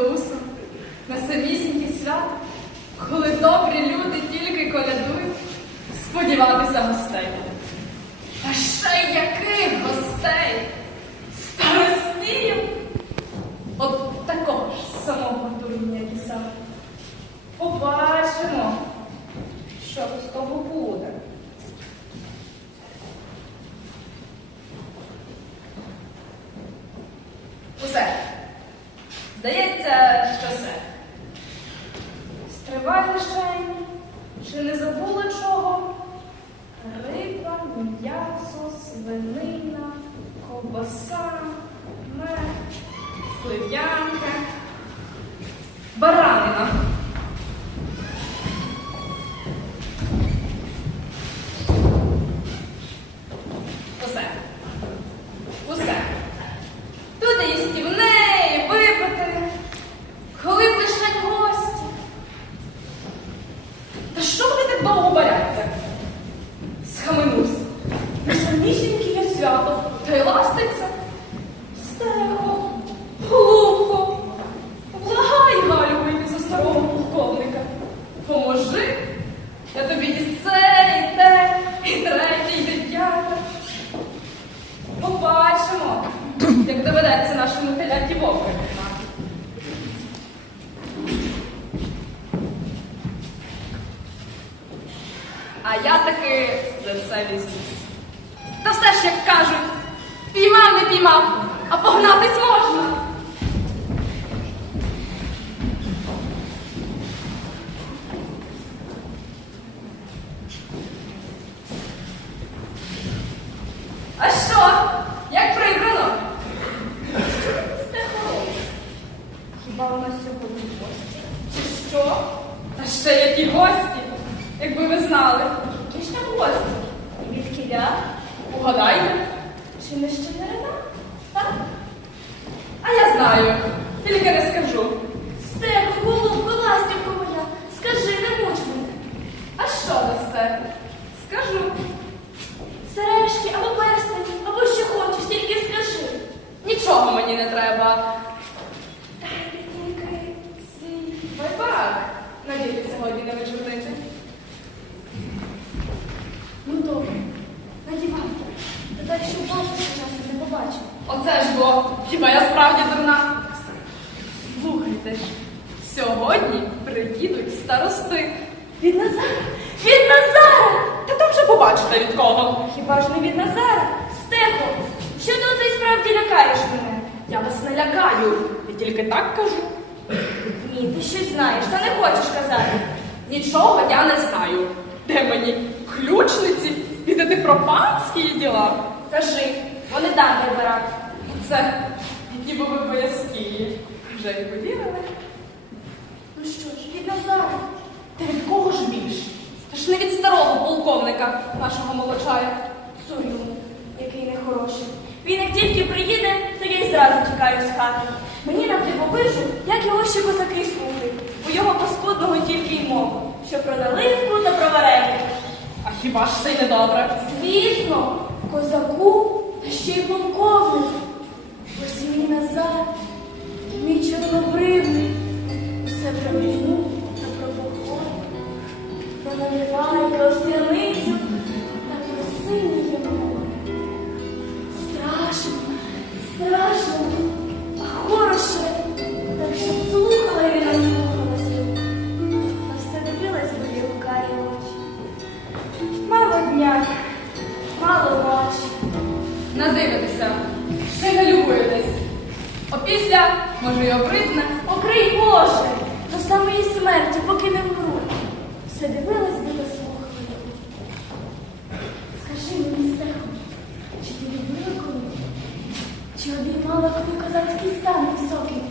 дідусу, на самісінькі свят, коли добрі люди тільки колядують, сподіватися гостей. А ще й яких гостей! Старостів! От такого ж самого дурня, як і сам. Побачимо, що з того буде. Усе. Здається, що все. Стривай лишень, чи не забула чого? Риба, м'ясо, свинина, ковбаса, мед, слив'янка, баранина. Усе. Усе. Тут і стівне, і випити. Коли б лише гості. Та що вони так довго валяться? Схаменусь. На самісіньке є свято, та й ластиться. Стехо, голубко, благай Галю вийти за старого полковника. Поможи. Я тобі і це, і те, і третє, і дев'яте. Побачимо, як доведеться нашому теляті вовки. А я таки за це візьмусь. Та все ж, як кажуть, піймав не піймав, а погнатись можна. А що? Як прибрано? Хіба у нас сьогодні гості? Чи що? Та ще які гості, якби ви знали. Які ж там гості? І від кіля? Угадайте. Чи не ще не рина? Так? А я знаю, тільки не скажу. Стехо, голубко, ластівко моя, скажи, не муч мене. А що дасте? Скажу. Сережки або перстень, або що хочеш, тільки скажи. Нічого мені не треба. Дай тільки свій. Байбак. Надійте сьогодні на вечорниці. Ну добре, надівай. Та так, щоб бачити часом не побачив. Оце ж бо, хіба я справді дурна? Слухайте ж, сьогодні приїдуть старости. Від Назара? Від Назара! Та там вже побачите від кого. Хіба ж не від Назара? Стехо, що ти оце справді лякаєш мене? Я вас не лякаю, я тільки так кажу. Ні, ти щось знаєш, та не хочеш казати. Нічого я не знаю. Де мені ключниці відати про панські діла? Кажи, вони там вибирати. Це ніби ви. Вже й повірили. Ну що ж, від Назара? Та від кого ж більше? Та ж не від старого полковника нашого молочая. Цурю, який нехороший. Він як тільки приїде, то я й зразу тікаю з хати. Мені на дивовижу, як його ще козаки слухають. У його паскудного тільки й мова, що про наливку та про вареники. А хіба ж це й недобре? Звісно, козаку та ще й полковнику. Ось мій Назар, мій чорнобривний. Опісля, може, й обридне. Окрий Боже, до самої смерті, поки не вмру. Все дивилась би до слухала. його. Скажи мені, Стехо, чи ти любила коли? Чи обіймала коли козацький стан високий?